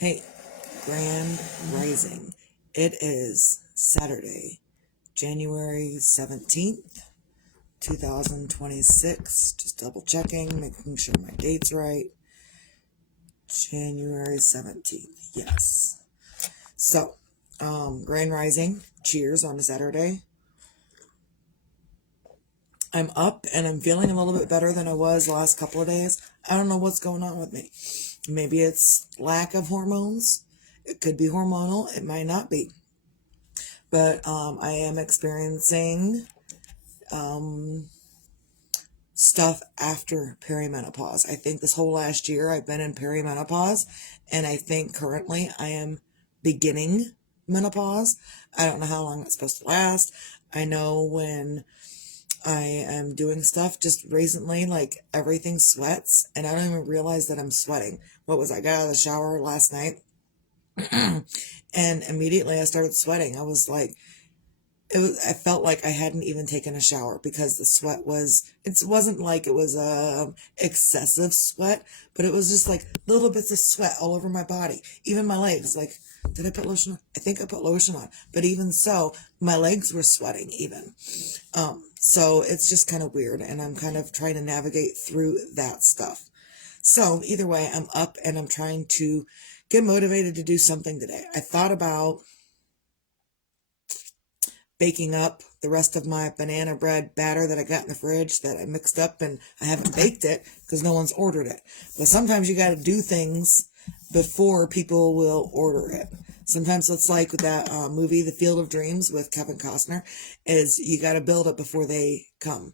Hey, Grand Rising. It is Saturday, January 17th, 2026. Just double checking, making sure my date's right. January 17th, yes. So, Grand Rising, cheers on a Saturday. I'm up and I'm feeling a little bit better than I was the last couple of days. I don't know what's going on with me. Maybe it's lack of hormones. It could be hormonal. It might not be. But I am experiencing stuff after perimenopause. I think this whole last year I've been in perimenopause, and I think currently I am beginning menopause. I don't know how long it's supposed to last. I know when I am doing stuff just recently, like everything sweats, and I don't even realize that I'm sweating. What was I got out of the shower last night? And immediately I started sweating. I was like, I felt like I hadn't even taken a shower because the sweat it wasn't like it was excessive sweat, but it was just like little bits of sweat all over my body, even my legs. Like, did I put lotion on? I think I put lotion on, but even so, my legs were sweating even. So it's just kind of weird, and I'm kind of trying to navigate through that stuff. So either way, I'm up and I'm trying to get motivated to do something today. I thought about baking up the rest of my banana bread batter that I got in the fridge that I mixed up, and I haven't baked it because no one's ordered it. But sometimes you got to do things before people will order it. Sometimes it's like that movie, The Field of Dreams with Kevin Costner, is you got to build it before they come,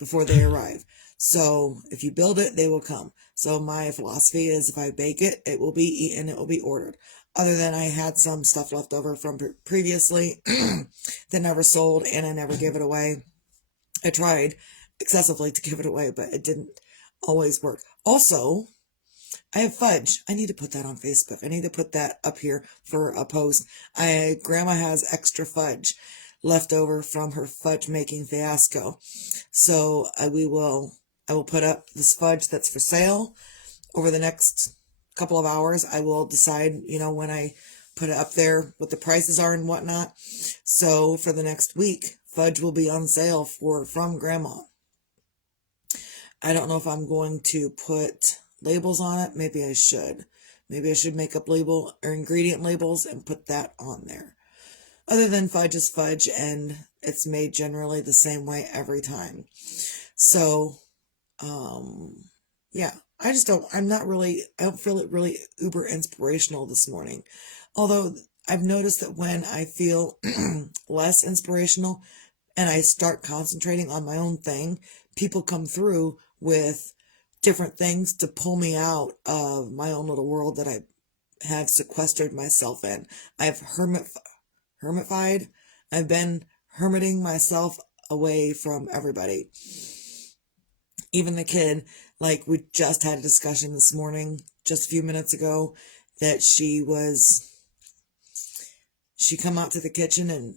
before they arrive. So if you build it, they will come. So my philosophy is if I bake it, it will be eaten, it will be ordered. Other than I had some stuff left over from previously that never sold, and I never gave it away. I tried excessively to give it away, but it didn't always work. Also, I have fudge. I need to put that on Facebook. I need to put that up here for a post. Grandma has extra fudge left over from her fudge making fiasco. So I will put up this fudge that's for sale over the next couple of hours. I will decide, when I put it up there, what the prices are and whatnot. So for the next week, fudge will be on sale from Grandma. I don't know if I'm going to put labels on it. Maybe I should. Maybe I should make up label or ingredient labels and put that on there. Other than fudge is fudge, and it's made generally the same way every time. So, yeah, I don't feel it really uber inspirational this morning. Although I've noticed that when I feel less inspirational and I start concentrating on my own thing, people come through with different things to pull me out of my own little world that I have sequestered myself in. I've hermitified. I've been hermiting myself away from everybody. Even the kid, like we just had a discussion this morning, just a few minutes ago, that she come out to the kitchen and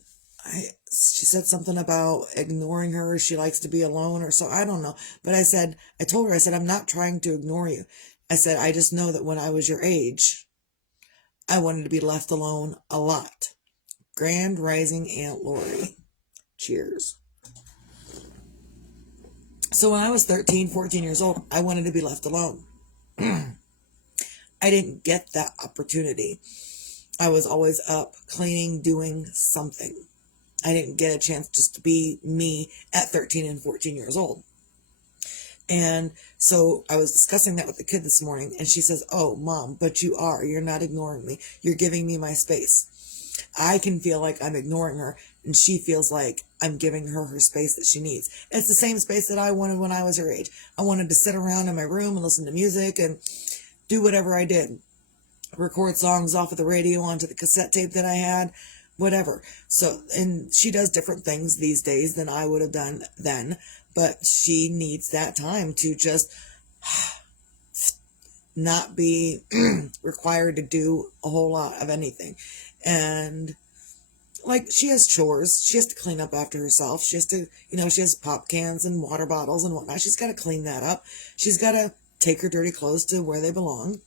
she said something about ignoring her. She likes to be alone or so. I don't know. But I told her, I'm not trying to ignore you. I said, I just know that when I was your age, I wanted to be left alone a lot. Grand Rising Aunt Lori. Cheers. So when I was 13, 14 years old, I wanted to be left alone. I didn't get that opportunity. I was always up, cleaning, doing something. I didn't get a chance just to be me at 13 and 14 years old. And so I was discussing that with the kid this morning, and she says, "Oh, Mom, but you're not ignoring me. You're giving me my space." I can feel like I'm ignoring her, and she feels like I'm giving her her space that she needs. It's the same space that I wanted when I was her age. I wanted to sit around in my room and listen to music and do whatever I did. Record songs off of the radio onto the cassette tape that I had, whatever. So, and she does different things these days than I would have done then, but she needs that time to just not be required to do a whole lot of anything. And like, she has chores. She has to clean up after herself. She has to, she has pop cans and water bottles and whatnot. She's got to clean that up. She's got to take her dirty clothes to where they belong.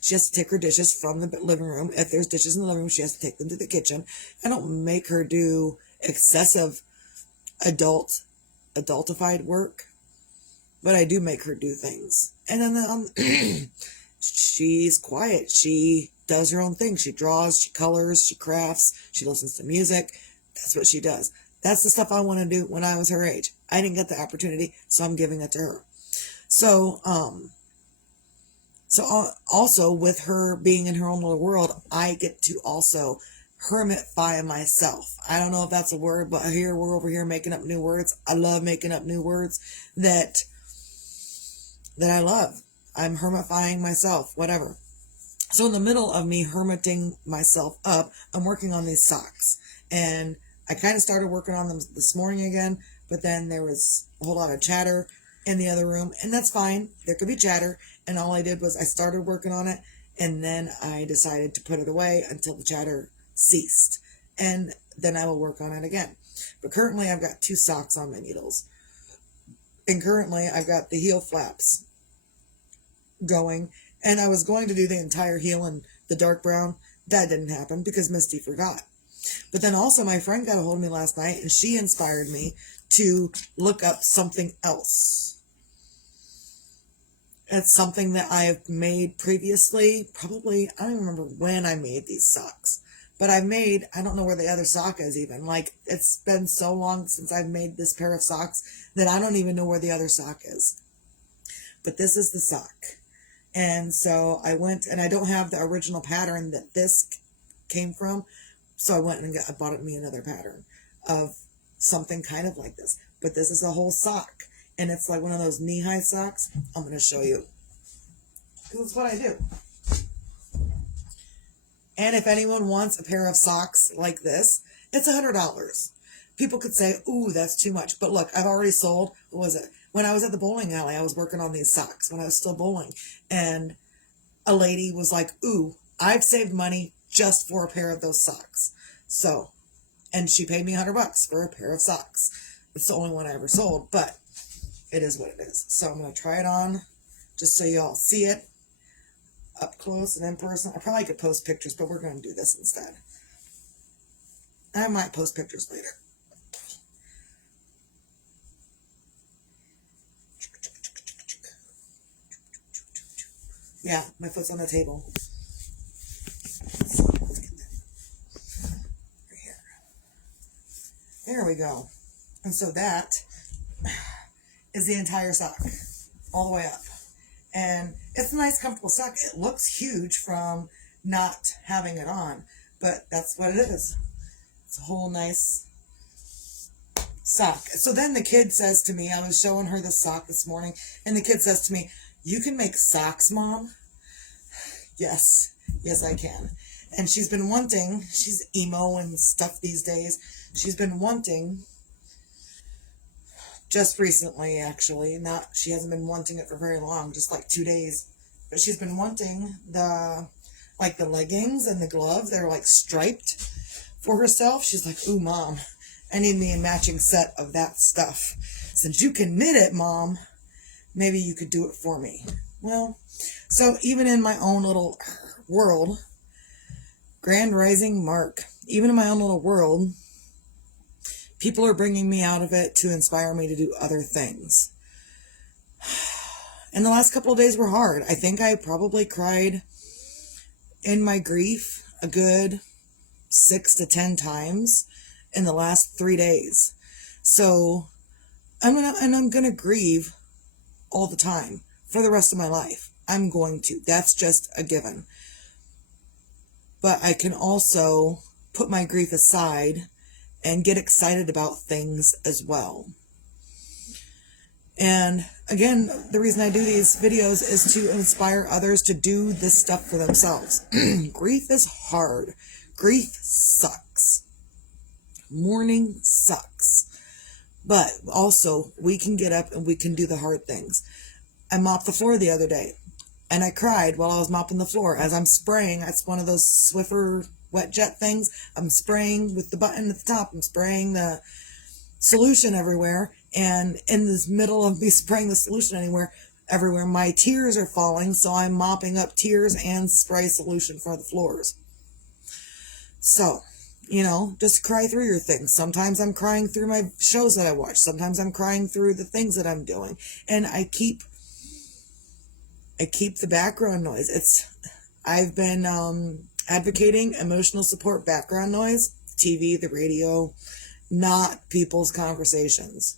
She has to take her dishes from the living room. If there's dishes in the living room, she has to take them to the kitchen. I don't make her do excessive adultified work, but I do make her do things. And then she's quiet. She does her own thing. She draws, she colors, she crafts, she listens to music. That's what she does. That's the stuff I want to do when I was her age. I didn't get the opportunity, so I'm giving it to her. So also with her being in her own little world, I get to also hermify myself. I don't know if that's a word, but here we're over here making up new words. I love making up new words that I love. I'm hermifying myself, whatever. So in the middle of me hermiting myself up, I'm working on these socks. And I kind of started working on them this morning again, but then there was a whole lot of chatter in the other room, and that's fine. There could be chatter, and all I did was I started working on it, and then I decided to put it away until the chatter ceased, and then I will work on it again. But currently I've got 2 socks on my needles, and currently I've got the heel flaps going, and I was going to do the entire heel in the dark brown. That didn't happen because Misty forgot. But then also my friend got a hold of me last night, and she inspired me to look up something else. It's something that I have made previously. Probably, I don't remember when I made these socks. But I don't know where the other sock is even. Like, it's been so long since I've made this pair of socks that I don't even know where the other sock is. But this is the sock. And so I went, and I don't have the original pattern that this came from. So I went and I bought me another pattern of something kind of like this. But this is a whole sock. And it's like one of those knee-high socks. I'm going to show you. Because it's what I do. And if anyone wants a pair of socks like this, it's $100. People could say, ooh, that's too much. But look, I've already sold, what was it? When I was at the bowling alley, I was working on these socks when I was still bowling. And a lady was like, ooh, I've saved money just for a pair of those socks. So, and she paid me $100 for a pair of socks. It's the only one I ever sold, but it is what it is. So I'm going to try it on just so you all see it up close and in person. I probably could post pictures, but we're going to do this instead. I might post pictures later. Yeah, my foot's on the table. Right here. There we go. And so that is the entire sock, all the way up. And it's a nice, comfortable sock. It looks huge from not having it on, but that's what it is. It's a whole nice sock. So then the kid says to me, I was showing her the sock this morning, and the kid says to me, you can make socks, Mom? Yes, I can. And she's been wanting, she's emo and stuff these days. She's been wanting, just recently actually, she hasn't been wanting it for very long, just like 2 days. But she's been wanting the leggings and the gloves that are like striped for herself. She's like, ooh, Mom, I need me a matching set of that stuff. Since you can knit it, Mom, maybe you could do it for me. Well, so even in my own little world, Grand Rising Mark, even in my own little world, people are bringing me out of it to inspire me to do other things. And the last couple of days were hard. I think I probably cried in my grief a good 6 to 10 times in the last 3 days. So I'm gonna grieve all the time for the rest of my life. I'm going to. That's just a given. But I can also put my grief aside and get excited about things as well. And again, the reason I do these videos is to inspire others to do this stuff for themselves. Grief is hard. Grief sucks. Mourning sucks. But also, we can get up and we can do the hard things. I mopped the floor the other day, and I cried while I was mopping the floor as I'm spraying. It's one of those Swiffer wet jet things. I'm spraying with the button at the top. I'm spraying the solution everywhere. And in this middle of me spraying the solution anywhere, everywhere. My tears are falling, so I'm mopping up tears and spray solution for the floors. So, just cry through your things. Sometimes I'm crying through my shows that I watch. Sometimes I'm crying through the things that I'm doing. And I keep the background noise. I've been advocating emotional support background noise, TV, the radio, not people's conversations.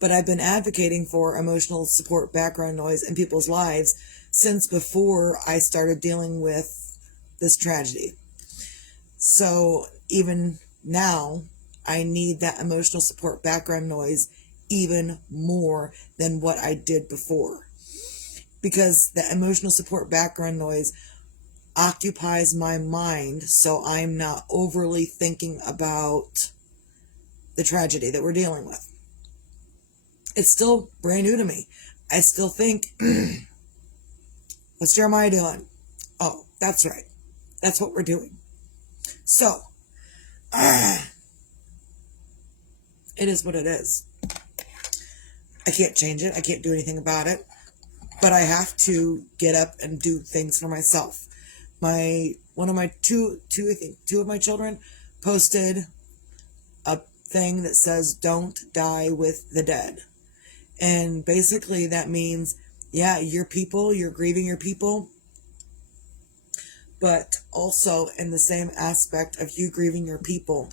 But I've been advocating for emotional support background noise in people's lives since before I started dealing with this tragedy. So even now, I need that emotional support background noise even more than what I did before. Because the emotional support background noise occupies my mind, so I'm not overly thinking about the tragedy that we're dealing with. It's still brand new to me. I still think, what's Jeremiah doing? Oh, that's right. That's what we're doing. So, it is what it is. I can't change it. I can't do anything about it. But I have to get up and do things for myself. One of my two of my children posted a thing that says, "Don't die with the dead." And basically that means, yeah, your people, you're grieving your people, but also in the same aspect of you grieving your people,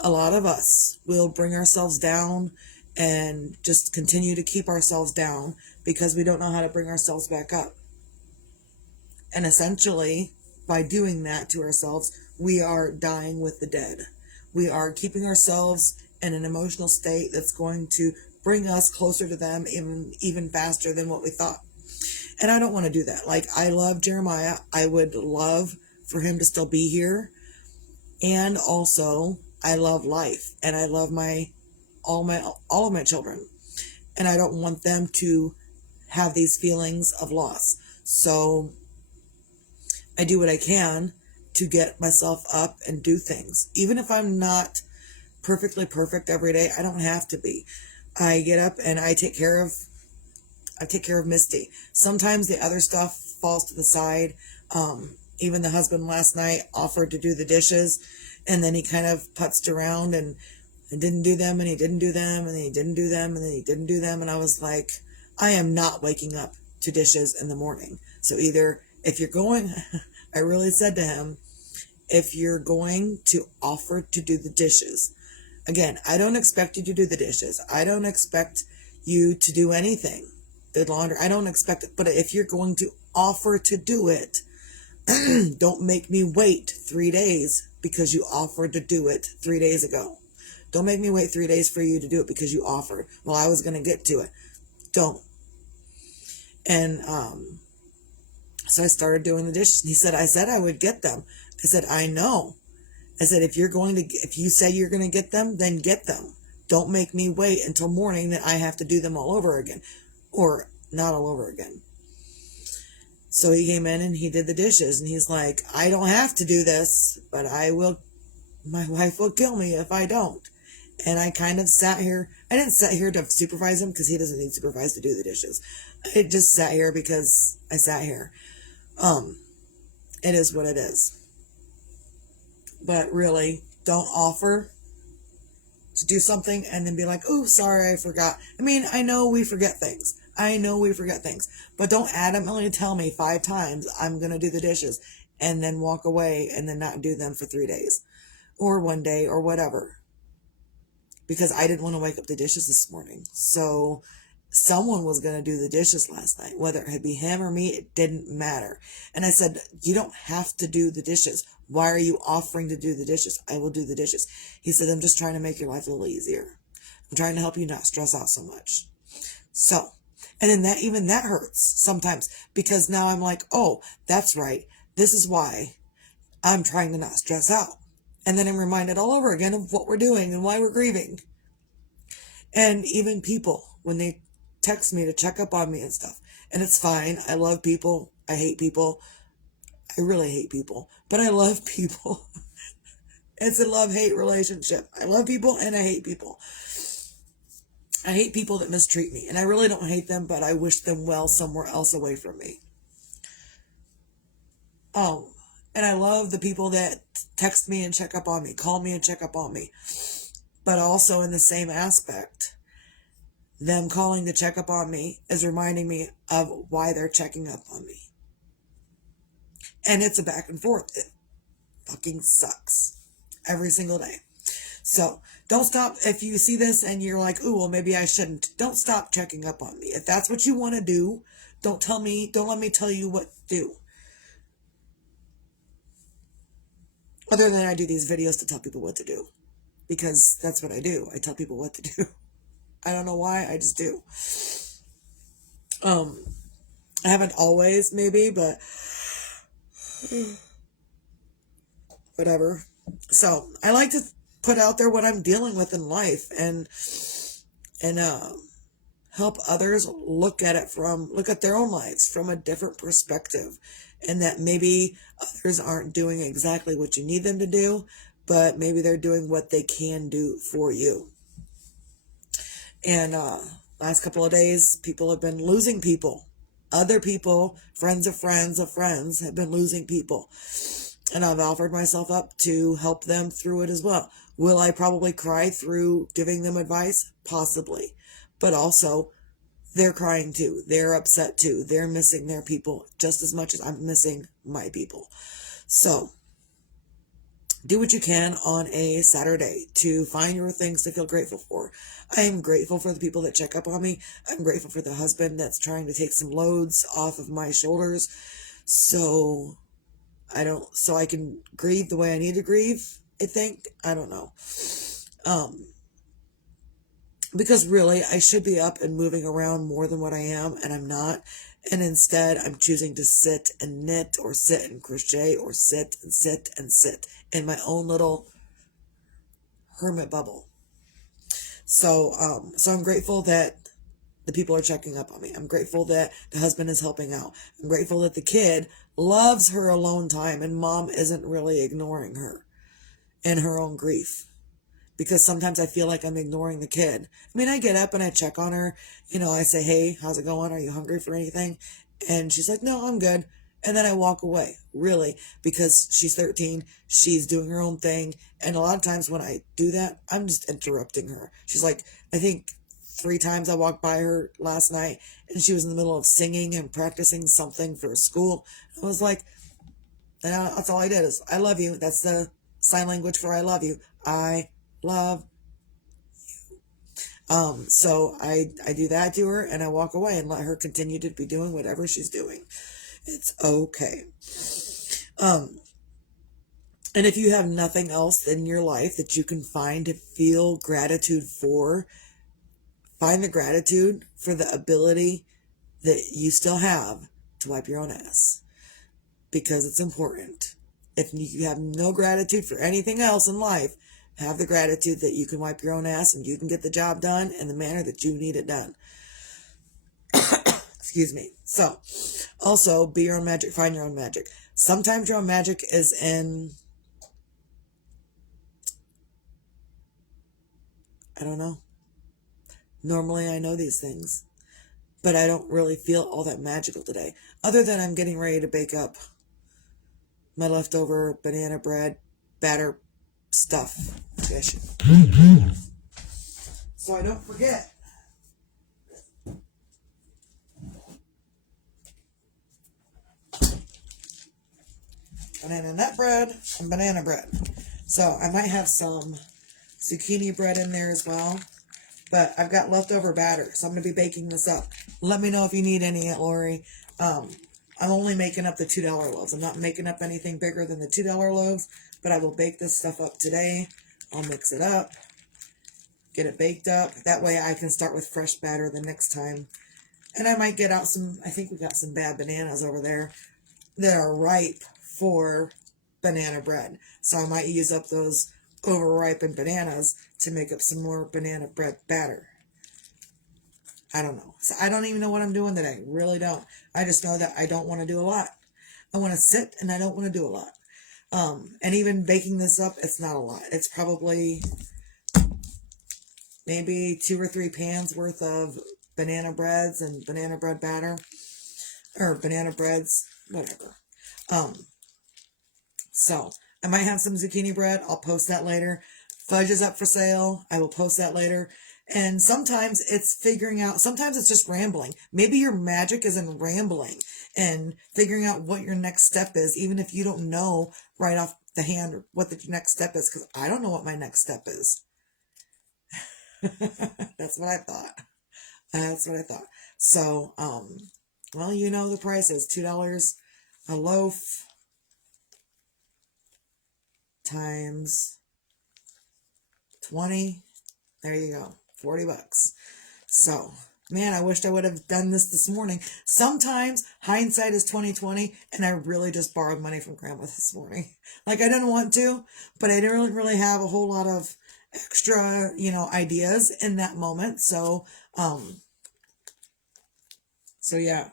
a lot of us will bring ourselves down and just continue to keep ourselves down because we don't know how to bring ourselves back up. And essentially, by doing that to ourselves, we are dying with the dead. We are keeping ourselves in an emotional state that's going to bring us closer to them even faster than what we thought. And I don't want to do that. Like, I love Jeremiah. I would love for him to still be here. And also, I love life. And I love all of my children. And I don't want them to have these feelings of loss. So I do what I can to get myself up and do things. Even if I'm not perfectly perfect every day, I don't have to be. I get up and I take care of Misty. Sometimes the other stuff falls to the side. Even the husband last night offered to do the dishes, and then he kind of putzed around and didn't do them, and he didn't do them, and he didn't do them, and then he didn't do them. And I was like, I am not waking up to dishes in the morning. So either, if you're going, I really said to him, if you're going to offer to do the dishes, again, I don't expect you to do the dishes. I don't expect you to do anything. The laundry, I don't expect it. But if you're going to offer to do it, don't make me wait 3 days because you offered to do it 3 days ago. Don't make me wait 3 days for you to do it because you offered. Well, I was going to get to it. Don't. And so I started doing the dishes. And he said, I said I would get them. I said, I know. I said, if you say you're going to get them, then get them. Don't make me wait until morning that I have to do them all over again. Or not all over again. So he came in and he did the dishes. And he's like, I don't have to do this, but my wife will kill me if I don't. And I kind of sat here. I didn't sit here to supervise him because he doesn't need supervised to do the dishes. I just sat here because I sat here. It is what it is. But really, don't offer to do something and then be like, oh, sorry, I forgot. I mean, I know we forget things. But don't adamantly tell me 5 times I'm going to do the dishes and then walk away and then not do them for 3 days or 1 day or whatever. Because I didn't want to wake up the dishes this morning. So someone was going to do the dishes last night. Whether it be him or me, it didn't matter. And I said, you don't have to do the dishes. Why are you offering to do the dishes? I will do the dishes. He said, I'm just trying to make your life a little easier. I'm trying to help you not stress out so much. So, and then that hurts sometimes because now I'm like, oh, that's right. This is why I'm trying to not stress out. And then I'm reminded all over again of what we're doing and why we're grieving. And even people, when they text me to check up on me and stuff. And it's fine. I love people. I hate people. I really hate people. But I love people. It's a love-hate relationship. I love people and I hate people. I hate people that mistreat me, and I really don't hate them, but I wish them well somewhere else away from me. Um, and I love the people that text me and check up on me, call me and check up on me. But also in the same aspect, them calling to check up on me is reminding me of why they're checking up on me. And it's a back and forth. It fucking sucks every single day. So don't stop. If you see this and you're like, ooh, well, maybe I shouldn't, don't stop checking up on me. If that's what you want to do, don't let me tell you what to do. Other than I do these videos to tell people what to do. Because that's what I do. I tell people what to do. I don't know why, I just do. I haven't always, maybe, but whatever. So I like to put out there what I'm dealing with in life and help others look at their own lives from a different perspective, and that maybe others aren't doing exactly what you need them to do, but maybe they're doing what they can do for you. And last couple of days, people have been losing people. Other people, friends of friends of friends, have been losing people. And I've offered myself up to help them through it as well. Will I probably cry through giving them advice? Possibly. But also, they're crying too. They're upset too. They're missing their people just as much as I'm missing my people. So, do what you can on a Saturday to find your things to feel grateful for. I am grateful for the people that check up on me. I'm grateful for the husband that's trying to take some loads off of my shoulders so I can grieve the way I need to grieve, I think. I don't know. Because really, I should be up and moving around more than what I am, and I'm not. And instead, I'm choosing to sit and knit or sit and crochet or sit in my own little hermit bubble. So I'm grateful that the people are checking up on me. I'm grateful that the husband is helping out. I'm grateful that the kid loves her alone time and mom isn't really ignoring her in her own grief. Because sometimes I feel like I'm ignoring the kid. I mean, I get up and I check on her. I say, hey, how's it going? Are you hungry for anything? And she's like, no, I'm good. And then I walk away, really, because she's 13. She's doing her own thing. And a lot of times when I do that, I'm just interrupting her. She's like, I think 3 times I walked by her last night and she was in the middle of singing and practicing something for school. I was like, that's all I did is, I love you. That's the sign language for I love you. I love you. So I do that to her and I walk away and let her continue to be doing whatever she's doing. It's okay. And if you have nothing else in your life that you can find to feel gratitude for, find the gratitude for the ability that you still have to wipe your own ass. Because it's important. If you have no gratitude for anything else in life, have the gratitude that you can wipe your own ass and you can get the job done in the manner that you need it done. Excuse me. So, also, be your own magic, find your own magic. Sometimes your own magic is in, I don't know. Normally I know these things, but I don't really feel all that magical today. Other than I'm getting ready to bake up my leftover banana bread batter stuff. So I don't forget. Banana nut bread and banana bread. So I might have some zucchini bread in there as well. But I've got leftover batter, so I'm going to be baking this up. Let me know if you need any, Lori. I'm only making up the $2 loaves. I'm not making up anything bigger than the $2 loaves, but I will bake this stuff up today. I'll mix it up, get it baked up. That way I can start with fresh batter the next time. And I might get out I think we got some bad bananas over there that are ripe for banana bread. So I might use up those overripened bananas to make up some more banana bread batter. I don't know. So I don't even know what I'm doing today. Really don't. I just know that I don't want to do a lot. I want to sit and I don't want to do a lot. And even baking this up, it's not a lot. It's probably maybe 2 or 3 pans worth of banana breads and banana bread batter, or banana breads, whatever. Um, so I might have some zucchini bread. I'll post that later. Fudge is up for sale. I will post that later. And sometimes it's figuring out, sometimes it's just rambling. Maybe your magic is in rambling and figuring out what your next step is, even if you don't know right off the hand what the next step is, because I don't know what my next step is. That's what I thought. That's what I thought. So, well, you know the price is $2 a loaf times 20. There you go. $40. So, man, I wished I would have done this morning. Sometimes hindsight is 2020, and I really just borrowed money from Grandma this morning. Like, I didn't want to, but I didn't really have a whole lot of extra, ideas in that moment. So yeah,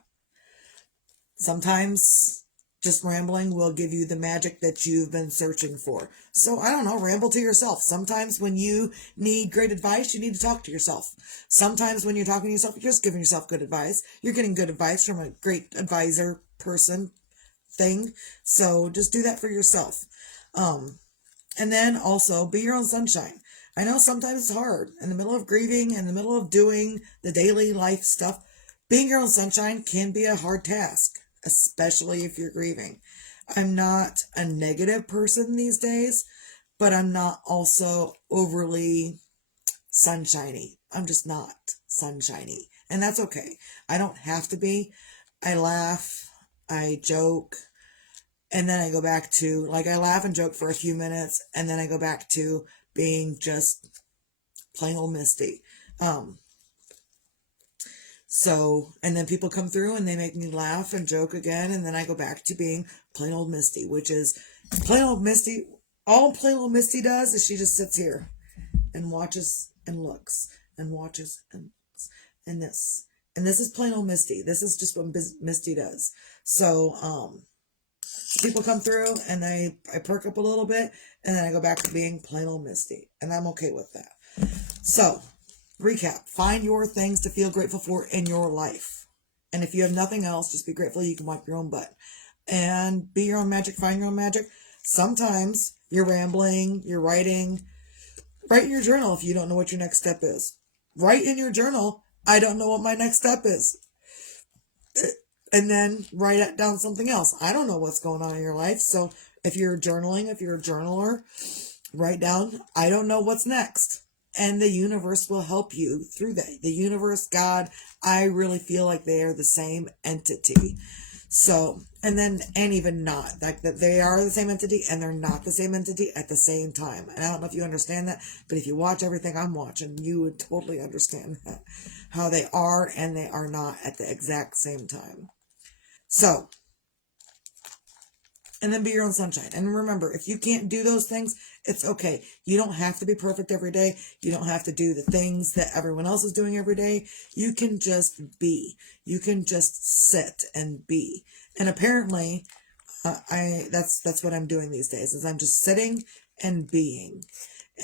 sometimes just rambling will give you the magic that you've been searching for. So I don't know, ramble to yourself. Sometimes when you need great advice, you need to talk to yourself. Sometimes when you're talking to yourself, you're just giving yourself good advice. You're getting good advice from a great advisor person thing. So just do that for yourself. And then also be your own sunshine. I know sometimes it's hard in the middle of grieving, in the middle of doing the daily life stuff. Being your own sunshine can be a hard task, especially if you're grieving. I'm not a negative person these days, but I'm not also overly sunshiny. I'm just not sunshiny. And that's okay. I don't have to be. I laugh, I joke, and then I go back to, like, I laugh and joke for a few minutes, and then I go back to being just plain old Misty. And then people come through and they make me laugh and joke again, and then I go back to being plain old Misty, which is plain old Misty. All plain old Misty does is she just sits here and watches and looks and watches and looks and this. And this is plain old Misty. This is just what Misty does. So, people come through and I perk up a little bit, and then I go back to being plain old Misty, and I'm okay with that. So, recap. Find your things to feel grateful for in your life. And if you have nothing else, just be grateful you can wipe your own butt. And be your own magic, find your own magic. Sometimes you're rambling, you're writing. Write in your journal if you don't know what your next step is. Write in your journal, I don't know what my next step is. And then write down something else. I don't know what's going on in your life. So if you're journaling, if you're a journaler, write down, I don't know what's next. And the universe will help you through that. The universe, God, I really feel like they are the same entity. So, and even not, like that they are the same entity and they're not the same entity at the same time. And I don't know if you understand that, but if you watch everything I'm watching, you would totally understand that. How they are and they are not at the exact same time. So, and then be your own sunshine. And remember, if you can't do those things, it's okay. You don't have to be perfect every day. You don't have to do the things that everyone else is doing every day. You can just be. You can just sit and be. And apparently, that's what I'm doing these days, is I'm just sitting and being.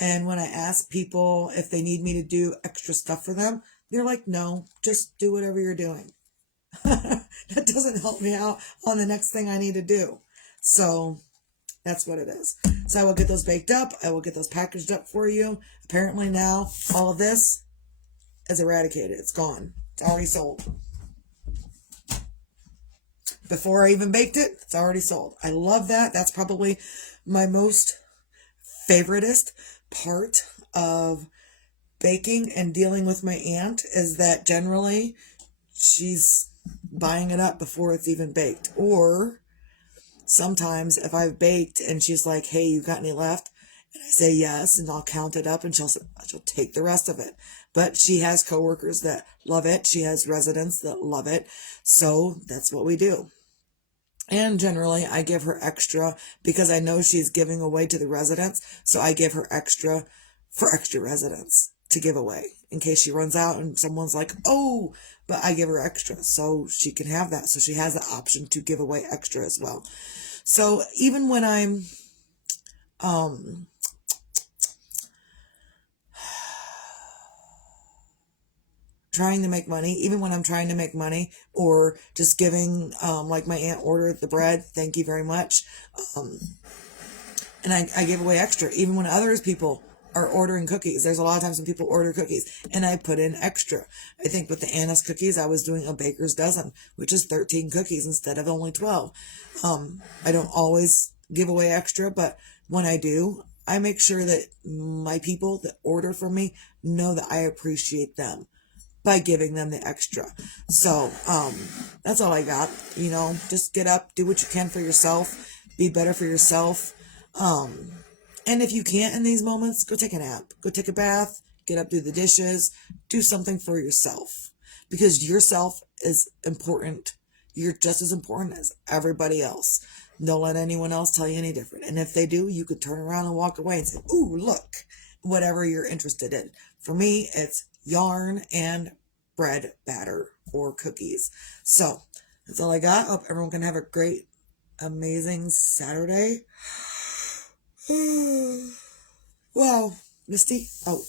And when I ask people if they need me to do extra stuff for them, they're like, no, just do whatever you're doing. That doesn't help me out on the next thing I need to do. So that's what it is. So I will get those baked up. I will get those packaged up for you. Apparently now all of this is eradicated. It's gone. It's already sold. Before I even baked it, it's already sold. I love that. That's probably my most favoritist part of baking and dealing with my aunt, is that generally she's buying it up before it's even baked. Or sometimes if I've baked and she's like, hey, you got any left? And I say yes, and I'll count it up, and she'll take the rest of it. But she has coworkers that love it. She has residents that love it. So that's what we do. And generally I give her extra because I know she's giving away to the residents. So I give her extra for extra residents to give away in case she runs out and someone's like, oh, but I give her extra so she can have that. So she has the option to give away extra as well. So even when I'm, trying to make money, even when I'm trying to make money, or just giving, like my aunt ordered the bread, thank you very much. And I give away extra, even when others people are ordering cookies. There's a lot of times when people order cookies, and I put in extra. I think with the Anna's cookies, I was doing a baker's dozen, which is 13 cookies instead of only 12. I don't always give away extra, but when I do, I make sure that my people that order from me know that I appreciate them by giving them the extra. So, that's all I got. Just get up, do what you can for yourself, be better for yourself. And if you can't in these moments, go take a nap, go take a bath, get up, do the dishes, do something for yourself, because yourself is important. You're just as important as everybody else. Don't let anyone else tell you any different. And if they do, you could turn around and walk away and say, ooh, look, whatever you're interested in. For me, it's yarn and bread batter or cookies. So that's all I got. Hope everyone can have a great, amazing Saturday. Wow, Misty. Oh.